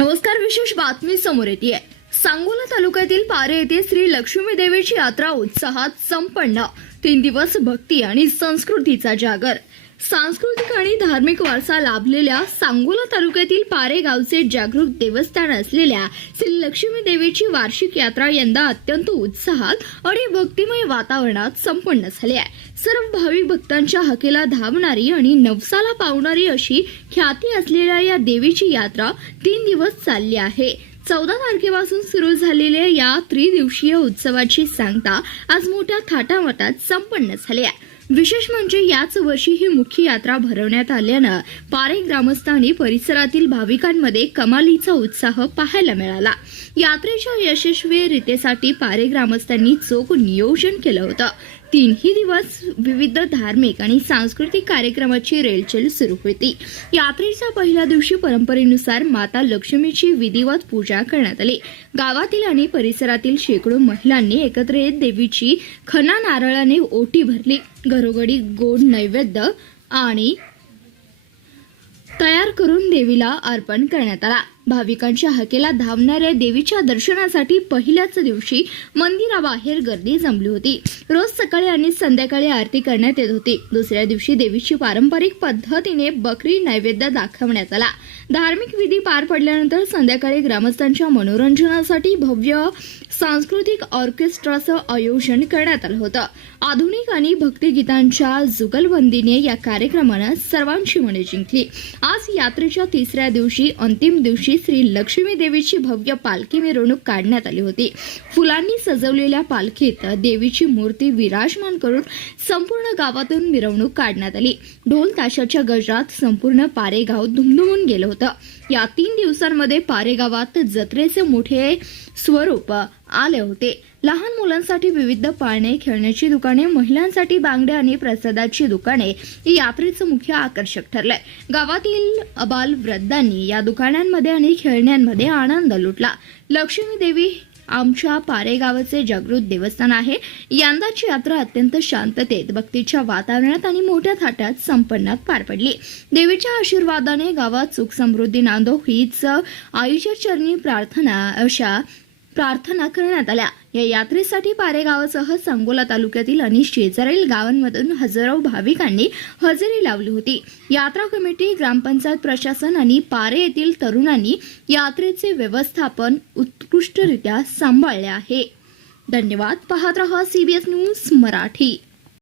नमस्कार. विशेष बातमी समोर येते. सांगोला तालुक्यातील पारे येथे श्री लक्ष्मी देवीची यात्रा उत्साहात संपन्न. 3 दिवस भक्ती आणि संस्कृतीचा जागर. सांस्कृतिक आणि धार्मिक वारसा लाभलेल्या सांगोला तालुक्यातील पारे गावचे जागृत देवस्थान असलेल्या श्री लक्ष्मी देवीची वार्षिक यात्रा यंदा अत्यंत उत्साहात आणि भक्तिमय वातावरणात संपन्न झाली आहे. सर्व भाविक भक्तांच्या हाकेला धावणारी आणि नवसाला पावणारी अशी ख्याती असलेल्या या देवीची यात्रा 3 दिवस चालली आहे. 14 तारखेपासून सुरू झालेल्या या त्रिदिवसीय उत्सवाची सांगता आज मोठ्या थाटामाटात संपन्न झाली आहे. विशेष म्हणजे याच वर्षी ही मुख्य यात्रा भरवण्यात आल्यानं पारे ग्रामस्थांनी परिसरातील भाविकांमध्ये कमालीचा उत्साह पाहायला मिळाला. यात्रेच्या यशस्वीरितेसाठी पारे ग्रामस्थांनी चोख नियोजन केलं होतं. 3ही दिवस विविध धार्मिक आणि सांस्कृतिक कार्यक्रमाची रेलचेल सुरू होती. यात्रेच्या पहिल्या दिवशी परंपरेनुसार माता लक्ष्मीची विधिवत पूजा करण्यात आली. गावातील आणि परिसरातील शेकडो महिलांनी एकत्र येत देवीची खणा नारळाने ओटी भरली. घरोघरी गोड नैवेद्य आणि तयार करून देवीला अर्पण करण्यात आला. भाविकांच्या हाकेला धावणाऱ्या देवीच्या दर्शनासाठी पहिल्याच दिवशी मंदिराबाहेर गर्दी जमली होती. रोज सकाळी आणि संध्याकाळी आरती करण्यात येत होती. दुसऱ्या दिवशी देवीची पारंपरिक पद्धतीने बकरी नैवेद्य दाखवण्यात आला. धार्मिक विधी पार पडल्यानंतर संध्याकाळी ग्रामस्थांच्या मनोरंजनासाठी भव्य सांस्कृतिक ऑर्केस्ट्राचं आयोजन करण्यात आलं होतं. आधुनिक आणि भक्तिगीतांच्या जुगलबंदीने या कार्यक्रमानं सर्वांची मने जिंकली. आज यात्रेच्या 3ऱ्या दिवशी अंतिम दिवशी श्री लक्ष्मी देवीची भव्य पालखी मिरवणूक काढण्यात आली होती. फुलांनी सजवलेल्या पालखीत देवीची मूर्ती विराजमान करून संपूर्ण गावातून मिरवणूक काढण्यात आली. ढोल ताशाच्या गजरात संपूर्ण पारे गाव दुमदुमून गेलं होतं. या 3 दिवसांमध्ये पारे गावात जत्रेचे मोठे स्वरूप आले होते. लहान मुलांसाठी विविध पाळणे, खेळण्याची दुकाने, महिलांसाठी बांगड्या आणि प्रसादाची दुकाने यात्रेचं मुख्य आकर्षक ठरलंय. गावातील अबाल वृद्धांनी या दुकानांमध्ये आणि खेळण्यांमध्ये आनंद लुटला. लक्ष्मी देवी आमच्या पारे गावाचे जागृत देवस्थान आहे. यंदाची यात्रा अत्यंत शांततेत, भक्तीच्या वातावरणात आणि मोठ्या थाटात संपन्नात पार पडली. देवीच्या आशीर्वादाने गावात सुख समृद्धी नांदो हीच आईच्या चरणी प्रार्थना करण्यात आल्या. या यात्रेसाठी पारे गावासह सांगोला तालुक्यातील आणि शेजारील गावांमधून हजारो भाविकांनी हजेरी लावली होती. यात्रा कमिटी, ग्रामपंचायत प्रशासन आणि पारे येथील तरुणांनी यात्रेचे व्यवस्थापन उत्कृष्टरित्या सांभाळले आहे. धन्यवाद. पाहत रहा CBS न्यूज मराठी.